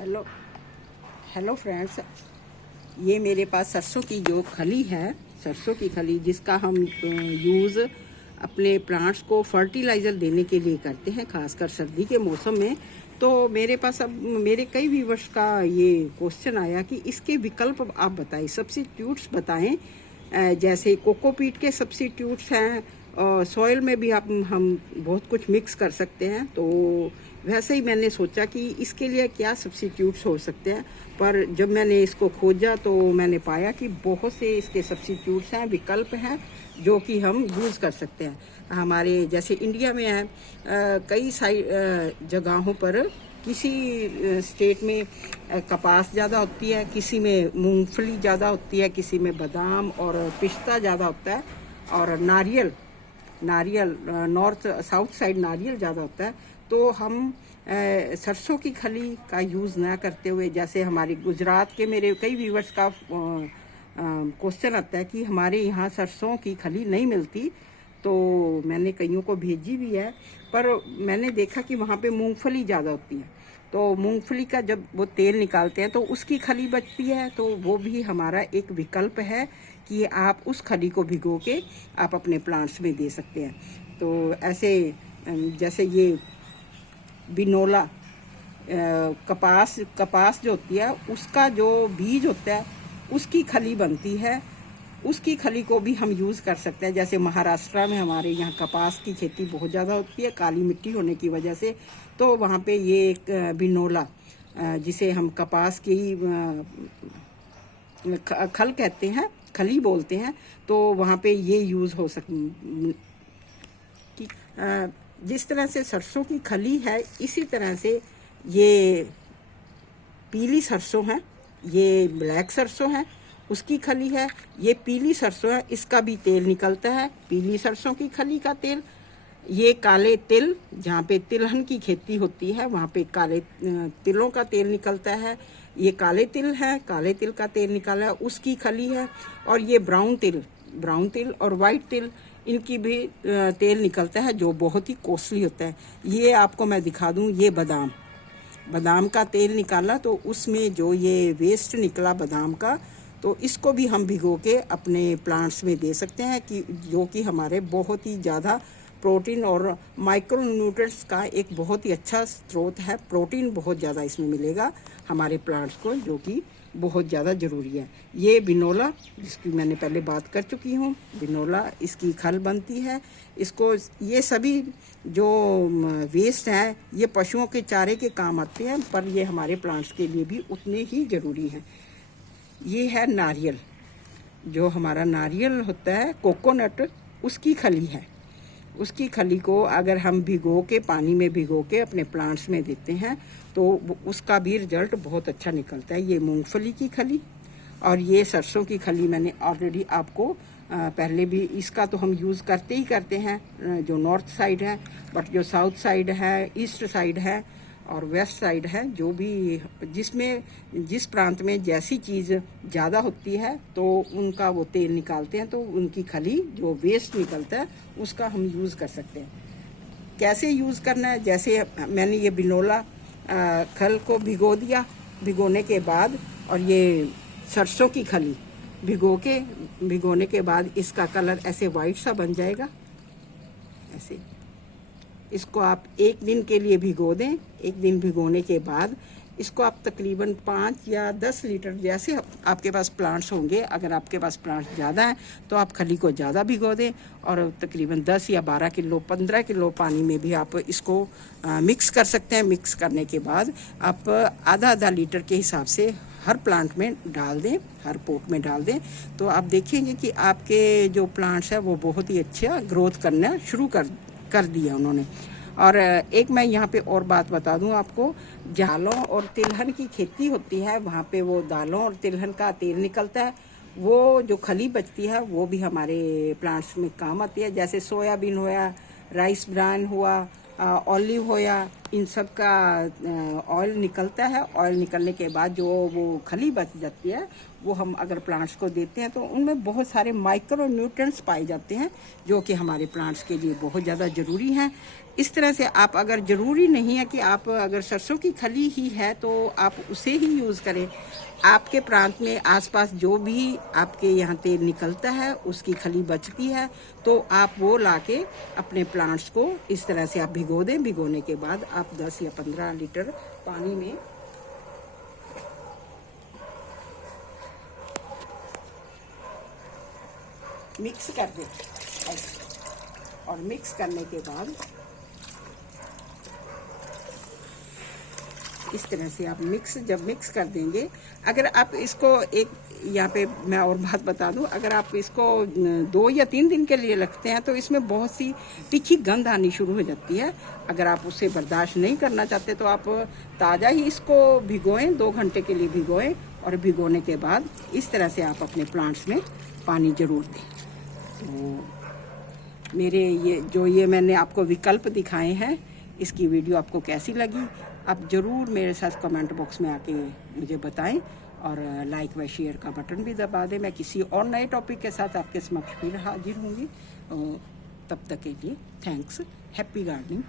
Hello hello friends, ये मेरे पास सरसों की जो खली है, सरसों की खली जिसका हम यूज़ अपने प्लांट्स को फर्टिलाइज़र देने के लिए करते हैं, खासकर सर्दी के मौसम में। तो मेरे पास अब मेरे कई व्यूअर्स का ये क्वेश्चन आया कि इसके विकल्प आप बताएं, सब्स्टिट्यूट्स बताएं। जैसे कोकोपीट के सब्स्टिट्यूट्स हैं, सॉइल में भी आप हम बहुत कुछ मिक्स कर सकते हैं। तो वैसे ही मैंने सोचा कि इसके लिए क्या सब्स्टिट्यूट्स हो सकते हैं, पर जब मैंने इसको खोजा तो मैंने पाया कि बहुत से इसके सब्स्टिट्यूट्स हैं, विकल्प हैं जो कि हम यूज़ कर सकते हैं। हमारे जैसे इंडिया में है, कई जगहों पर किसी स्टेट में कपास ज़्यादा होती है, किसी में मूंगफली ज़्यादा होती है, किसी में बादाम और पिस्ता ज़्यादा होता है, और नारियल नॉर्थ साउथ साइड नारियल ज़्यादा होता है। तो हम सरसों की खली का यूज़ ना करते हुए, जैसे हमारे गुजरात के मेरे कई व्यूवर्स का क्वेश्चन आता है कि हमारे यहाँ सरसों की खली नहीं मिलती, तो मैंने कईयों को भेजी भी है, पर मैंने देखा कि वहाँ पे मूंगफली ज़्यादा होती है। तो मूंगफली का जब वो तेल निकालते हैं तो उसकी खली बचती है, तो वो भी हमारा एक विकल्प है कि आप उस खली को भिगो के आप अपने प्लांट्स में दे सकते हैं। तो ऐसे जैसे ये बिनोला कपास जो होती है, उसका जो बीज होता है उसकी खली बनती है, उसकी खली को भी हम यूज़ कर सकते हैं। जैसे महाराष्ट्र में हमारे यहाँ कपास की खेती बहुत ज़्यादा होती है, काली मिट्टी होने की वजह से। तो वहाँ पे ये एक बिनोला, जिसे हम कपास की खल कहते हैं, खली बोलते हैं, तो वहाँ पे ये यूज़ हो सकती। जिस तरह से सरसों की खली है, इसी तरह से ये पीली सरसों है, ये ब्लैक सरसों है, उसकी खली है। ये पीली सरसों है, इसका भी तेल निकलता है, पीली सरसों की खली का तेल। ये काले तिल, जहाँ पे तिलहन की खेती होती है वहाँ पे काले तिलों का तेल निकलता है। ये काले तिल है, काले तिल का तेल निकाला है, उसकी खली है। और ये ब्राउन तिल और वाइट तिल, इनकी भी तेल निकलता है, जो बहुत ही कॉस्टली होता है। ये आपको मैं दिखा दूँ, ये बादाम का तेल निकाला, तो उसमें जो ये वेस्ट निकला बादाम का, तो इसको भी हम भिगो के अपने प्लांट्स में दे सकते हैं, कि जो कि हमारे बहुत ही ज़्यादा प्रोटीन और माइक्रो न्यूट्रिएंट्स का एक बहुत ही अच्छा स्रोत है। प्रोटीन बहुत ज़्यादा इसमें मिलेगा हमारे प्लांट्स को, जो कि बहुत ज़्यादा ज़रूरी है। ये बिनोला, जिसकी मैंने पहले बात कर चुकी हूँ, बिनोला इसकी खल बनती है। इसको ये सभी जो वेस्ट हैं, ये पशुओं के चारे के काम आते हैं, पर ये हमारे प्लांट्स के लिए भी उतने ही ज़रूरी हैं। ये है नारियल, जो हमारा नारियल होता है, कोकोनट, उसकी खली है। उसकी खली को अगर हम भिगो के, पानी में भिगो के अपने प्लांट्स में देते हैं, तो उसका भी रिजल्ट बहुत अच्छा निकलता है। ये मूंगफली की खली और ये सरसों की खली मैंने ऑलरेडी आपको पहले भी, इसका तो हम यूज़ करते ही करते हैं जो नॉर्थ साइड है, बट जो साउथ साइड है, ईस्ट साइड है और वेस्ट साइड है, जो भी जिस प्रांत में जैसी चीज़ ज़्यादा होती है तो उनका वो तेल निकालते हैं, तो उनकी खली जो वेस्ट निकलता है उसका हम यूज़ कर सकते हैं। कैसे यूज़ करना है, जैसे मैंने ये बिनोला खल को भिगोने के बाद, और ये सरसों की खली भिगोने के बाद इसका कलर ऐसे वाइट सा बन जाएगा। ऐसे इसको आप एक दिन के लिए भिगो दें। एक दिन भिगोने के बाद इसको आप तकरीबन 5 या 10 लीटर, जैसे आपके पास प्लांट्स होंगे, अगर आपके पास प्लांट्स ज़्यादा हैं तो आप खली को ज़्यादा भिगो दें, और तकरीबन 10 या 12 किलो 15 किलो पानी में भी आप इसको मिक्स कर सकते हैं। मिक्स करने के बाद आप आधा लीटर के हिसाब से हर प्लांट में डाल दें, हर पोट में डाल दें, तो आप देखेंगे कि आपके जो प्लांट्स हैं वो बहुत ही अच्छा ग्रोथ करना शुरू कर दिया उन्होंने। और एक मैं यहाँ पे और बात बता दूँ आपको, दालों और तिलहन की खेती होती है, वहाँ पे वो दालों और तिलहन का तेल निकलता है, वो जो खली बचती है वो भी हमारे प्लांट्स में काम आती है। जैसे सोयाबीन होया, राइस ब्रान हुआ, ऑलिव होया, इन सब का ऑयल निकलता है। ऑयल निकलने के बाद जो वो खली बच जाती है, वो हम अगर प्लांट्स को देते हैं तो उनमें बहुत सारे माइक्रो न्यूट्रिएंट्स पाए जाते हैं, जो कि हमारे प्लांट्स के लिए बहुत ज़्यादा ज़रूरी हैं। इस तरह से आप, अगर ज़रूरी नहीं है कि आप अगर सरसों की खली ही है तो आप उसे ही यूज़ करें। आपके प्रांत में आसपास जो भी आपके यहाँ तेल निकलता है उसकी खली बचती है तो आप वो लाके अपने प्लांट्स को इस तरह से आप भिगो दें। भिगोने के बाद आप 10 या 15 लीटर पानी में मिक्स कर दें और मिक्स करने के बाद इस तरह से आप जब मिक्स कर देंगे, अगर आप इसको एक यहाँ पे मैं और बात बता दूँ, अगर आप इसको 2 या 3 दिन के लिए रखते हैं तो इसमें बहुत सी तीखी गंध आनी शुरू हो जाती है। अगर आप उसे बर्दाश्त नहीं करना चाहते तो आप ताज़ा ही इसको भिगोएं, 2 घंटे के लिए भिगोएं और भिगोने के बाद इस तरह से आप अपने प्लांट्स में पानी ज़रूर दें। तो मेरे ये मैंने आपको विकल्प दिखाए हैं, इसकी वीडियो आपको कैसी लगी आप ज़रूर मेरे साथ कमेंट बॉक्स में आके मुझे बताएं और लाइक व शेयर का बटन भी दबा दें। मैं किसी और नए टॉपिक के साथ आपके समक्ष फिर हाजिर होंगी। तब तक के लिए थैंक्स। Happy gardening.